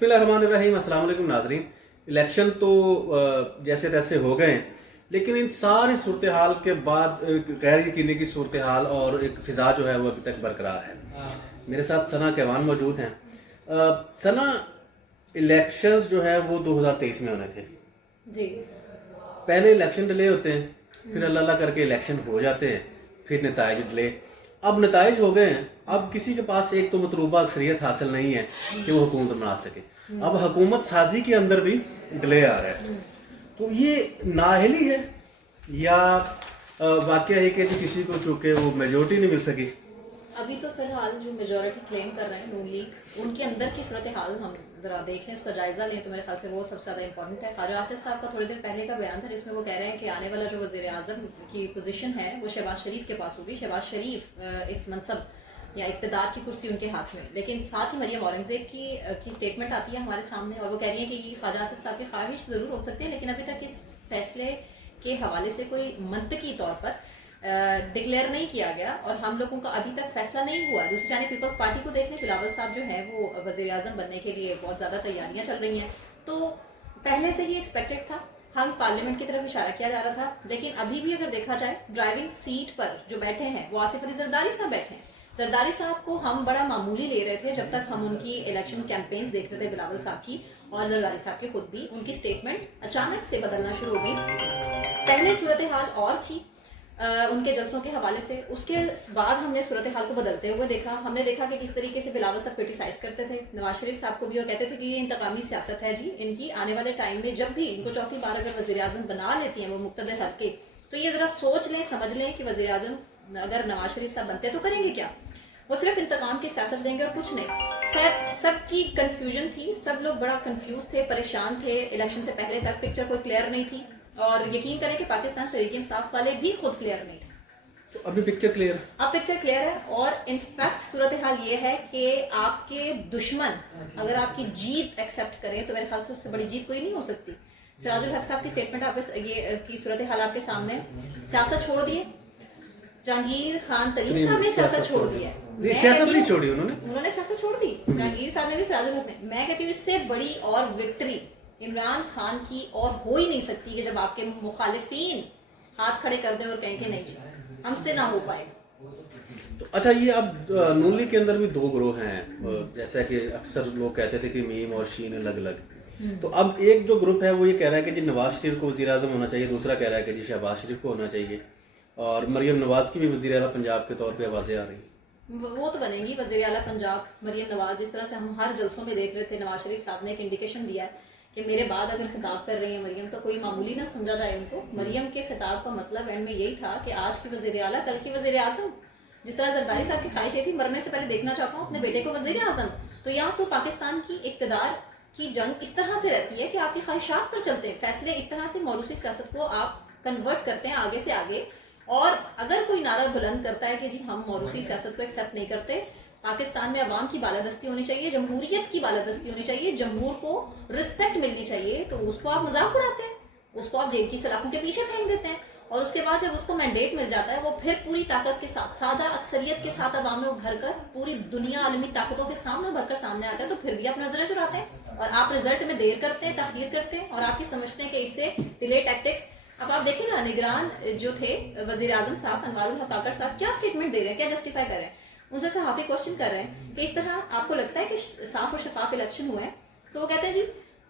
बिस्मिल्लाहिर्रहमानिर्रहीम। अस्सलाम वालेकुम नाजरीन। इलेक्शन तो जैसे तैसे हो गए हैं, लेकिन इन सारी सूरत हाल के बाद गैर यकीनी की सूरत हाल और एक फिजा जो है वो अभी तक बरकरार है। मेरे साथ सना कहवान मौजूद हैं। सना, इलेक्शंस जो है वो 2023 में होने थे जी। पहले इलेक्शन डिले होते हैं, फिर अल्लाह अल्लाह करके इलेक्शन हो जाते हैं, फिर नताइज डिले। अब नताइज हो गए हैं, अब किसी के पास एक तो मतलूबा अक्सरियत हासिल नहीं है कि वो हुकूमत बना सके। अब हुकूमत साजी के अंदर भी डिले आ रहा है। तो ये नाअहली है या वाकया है कि किसी को चूंकि वो मेजोरिटी नहीं मिल सकी? अभी तो फिलहाल जो मेजोरिटी क्लेम कर रहे हैं नून लीग, उनके अंदर की सूरत हाल हम जरा देख लें, उसका जायजा लें, तो मेरे ख्याल से वो सबसे ज़्यादा इंपॉर्टेंट है। ख्वाजा आसिफ साहब का थोड़ी देर पहले का बयान था जिसमें वो कह रहे हैं कि आने वाला जो वज़ीर आज़म की पोजीशन है वो शहबाज शरीफ के पास होगी। शहबाज शरीफ इस मनसब या इक़्तिदार की कुर्सी उनके हाथ में, लेकिन साथ ही मरियम औरंगज़ेब की स्टेटमेंट आती है हमारे सामने और वो कह रही है कि ख्वाजा आसिफ साहब की ख्वाहिश ज़रूर हो सकती है, लेकिन अभी तक इस फैसले के हवाले से कोई मंतकी तौर पर डिक्लेयर नहीं किया गया और हम लोगों का अभी तक फैसला नहीं हुआ। दूसरी जाने पीपल्स पार्टी को देख लें, बिलावल साहब जो है वो वज़ीर आज़म बनने के लिए बहुत ज़्यादा तैयारियां चल रही हैं, तो पहले से ही एक्सपेक्टेड था। हम पार्लियामेंट की तरफ इशारा किया जा रहा था, लेकिन अभी भी अगर देखा जाए ड्राइविंग सीट पर जो बैठे हैं वो आसिफ अली जरदारी साहब बैठे हैं। जरदारी साहब को हम बड़ा मामूली ले रहे थे जब तक हम उनकी इलेक्शन कैंपेन्स देख रहे थे बिलावल साहब की, और जरदारी साहब की खुद भी उनकी स्टेटमेंट्स अचानक से बदलना शुरू हो गई। पहले सूरत हाल और थी उनके जलसों के हवाले से, उसके बाद हमने सूरत हाल को बदलते हुए देखा। हमने देखा कि किस तरीके से बिलावल साहब क्रिटिसाइज करते थे नवाज शरीफ साहब को भी और कहते थे कि ये इंतकामी सियासत है जी इनकी। आने वाले टाइम में जब भी इनको चौथी बार अगर वज़ीर आज़म बना लेती हैं वो मुक़्तदर हल्के, तो ये ज़रा सोच लें, समझ लें कि वज़ीर आज़म अगर नवाज शरीफ साहब बनते तो करेंगे क्या। वो सिर्फ इंतकाम की सियासत देंगे और कुछ नहीं। खैर, सबकी कंफ्यूजन थी, सब लोग बड़ा कंफ्यूज थे, परेशान थे। इलेक्शन से पहले तक पिक्चर कोई क्लियर नहीं थी और यकीन करें कि पाकिस्तान तहरीक इंसाफ वाले भी खुद क्लियर नहीं थे। तो अभी पिक्चर क्लियर, अब पिक्चर क्लियर है और इनफैक्ट सूरत हाल ये है कि आपके दुश्मन अगर आपकी जीत एक्सेप्ट करें तो मेरे ख्याल से उससे बड़ी जीत कोई नहीं हो सकती। सिराजुल हक साहब की स्टेटमेंट आप ये की सूरत हाल आपके सामने, सियासत छोड़ दिए, जहांगीर खान तरीन साहब ने सियासत छोड़ दी है। सियासत नहीं छोड़ी उन्होंने सियासत छोड़ दी, जहांगीर साहब ने भी, सिराजुल हक ने। मैं कहती हूँ इससे बड़ी और विक्ट्री इमरान खान की और हो ही नहीं सकती कि जब आपके मुखालिफिन हाथ खड़े कर दें और कहें कि नहीं जी हमसे ना हो पाएगा। तो अच्छा, ये अब नून लीग के अंदर भी दो ग्रोह हैं, जैसा कि अक्सर लोग कहते थे कि मीम और शीन अलग अलग। तो अब एक जो ग्रुप है वो ये कह रहा है कि जी नवाज शरीफ को वज़ीर आज़म होना चाहिए, दूसरा कह रहा है कि जी शहबाज शरीफ को होना चाहिए, और मरियम नवाज की भी वज़ीर आला पंजाब के तौर पे आवाज़ें आ रही। वो तो बनेगी वज़ीर आला पंजाब मरियम नवाज। जिस तरह से हम हर जलसों में देख रहे थे, नवाज शरीफ साहब ने एक इंडिकेशन दिया है कि मेरे बाद अगर खिताब कर रही है मरियम तो कोई मामूली ना समझा जाए उनको। मरियम के खिताब का मतलब एंड में यही था कि आज की वज़ीर आला कल की वज़ीर आज़म। जिस तरह जरदारी साहब की ख्वाहिश ये थी मरने से पहले देखना चाहता हूँ अपने बेटे को वज़ीर आज़म, तो यहाँ तो पाकिस्तान की इक़्तिदार की जंग इस तरह से रहती है कि आपकी ख्वाहिशात पर चलते हैं फैसले, इस तरह से मौरूसी सियासत को आप कन्वर्ट करते हैं आगे से आगे। और अगर कोई नारा बुलंद करता है कि जी हम मौरूसी सियासत को एक्सेप्ट नहीं करते, पाकिस्तान में अवाम की बालादस्ती होनी चाहिए, जमहूरियत की बालादस्ती होनी चाहिए, जमहूर को रिस्पेक्ट मिलनी चाहिए, तो उसको आप मजाक उड़ाते हैं, उसको आप जेल की सलाखों के पीछे फेंक देते हैं। और उसके बाद जब उसको मैंडेट मिल जाता है वो फिर पूरी ताकत के साथ, सादा अक्सरियत के साथ अवाम में उभर कर, पूरी दुनिया आलमी ताकतों के सामने उभर कर सामने आता है, तो फिर भी आप नजरें चुराते हैं और आप रिजल्ट में देर करते हैं, ताखीर करते हैं और आप समझते हैं कि इससे डिले टैक्टिक्स। अब आप देखें ना, निगरान जो थे वज़ीर आज़म साहब अनवारुल हक काकर साहब क्या स्टेटमेंट दे रहे हैं, क्या जस्टिफाई कर रहे हैं। उनसे सहाफ़ी क्वेश्चन कर रहे हैं कि इस तरह आपको लगता है कि साफ और शफाफ इलेक्शन हुए हैं, तो वो कहते हैं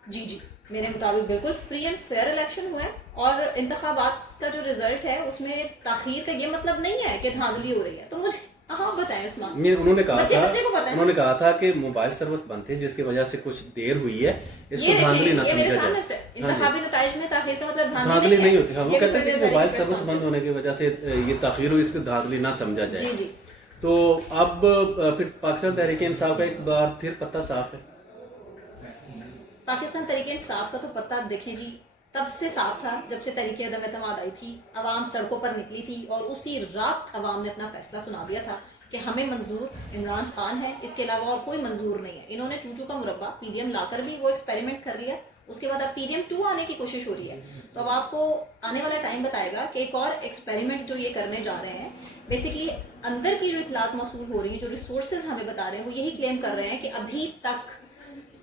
जी जी मेरे मुताबिक बिल्कुल फ्री एंड फेयर इलेक्शन हुए हैं और इंतखाबात का जो रिजल्ट है उसमें ताखीर का ये मतलब नहीं है कि धांधली हो रही है। तो मुझे हाँ बताएं उस्मान। उन्होंने कहा था कि मोबाइल सर्विस बंद थे जिसकी वजह से कुछ देर हुई है, इसको धांधली ना समझा जाए। इंतखाबी नताइज में ताखीर का मतलब धांधली नहीं होती। वो कहते हैं कि मोबाइल सर्विस बंद होने की वजह से ये ताखीर हुई, इसको धांधली ना समझा जाए। जी। तो अब फिर पाकिस्तान तहरीक इंसाफ का एक बार फिर पत्ता साफ है। पाकिस्तान तहरीक इंसाफ का तो पत्ता देखें जी तब से साफ था जब से तहरीक अदम एतमाद आई थी, अवाम सड़कों पर निकली थी और उसी रात अवाम ने अपना फैसला सुना दिया था कि हमें मंजूर इमरान खान है, इसके अलावा और कोई मंजूर नहीं है। इन्होंने चूचू का मुरब्बा पीडीएम लाकर भी वो एक्सपेरिमेंट कर लिया, उसके बाद अब पीडीएम 2 आने की कोशिश हो रही है। तो अब आपको आने वाला टाइम बताएगा कि एक और एक्सपेरिमेंट जो ये करने जा रहे हैं, बेसिकली अंदर की जो इतलात मौसूल हो रही है, जो रिसोर्सेज हमें बता रहे हैं वो यही क्लेम कर रहे हैं कि अभी तक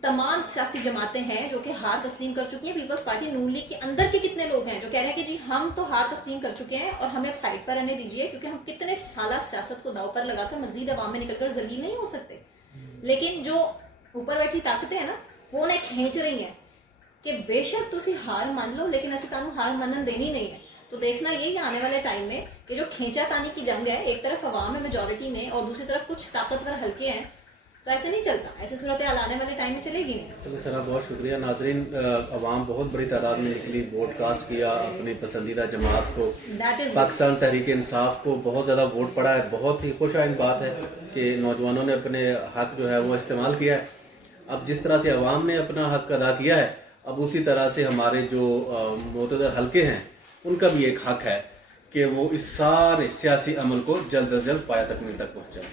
तमाम सियासी जमातें हैं जो कि हार तस्लीम कर चुकी हैं। पीपल्स पार्टी नून लीग के अंदर के कितने लोग हैं जो कह रहे हैं कि जी हम तो हार तस्लीम कर चुके हैं और हमें अब साइड पर रहने दीजिए, क्योंकि हम कितने साला सियासत को दाव पर लगाकर मजीद अवाम में निकलकर जलील नहीं हो सकते। लेकिन जो ऊपर बैठी ताकतें हैं ना, वो उन्हें खींच रही हैं कि बेशक तुसी हार मान लो, लेकिन ऐसी तानू हार मनन देनी नहीं है। तो देखना ये कि आने वाले टाइम में ये जो खींचा तानी की जंग है, एक तरफ अवाम है मेजॉरिटी में और दूसरी तरफ कुछ ताकतवर हल्के हैं, तो ऐसे नहीं चलता। ऐसी सूरत हाल आने वाले टाइम में चलेगी नहीं। चलिए सना, बहुत शुक्रिया। नाजरीन, अवाम बहुत बड़ी तादाद में निकली, वोट कास्ट किया अपनी पसंदीदा जमात को, दैट इज पाकिस्तान तहरीक इंसाफ को बहुत ज़्यादा वोट पड़ा है। बहुत ही खुश आइन बात है कि नौजवानों ने अपने हक जो है वो इस्तेमाल किया है। अब जिस तरह से अवाम ने अपना हक अदा किया है, अब उसी तरह से हमारे जो मोतदर हल्के हैं उनका भी एक हक है कि वो इस सारे सियासी अमल को जल्द अज जल्द पाया तकमील तक पहुँचाएं।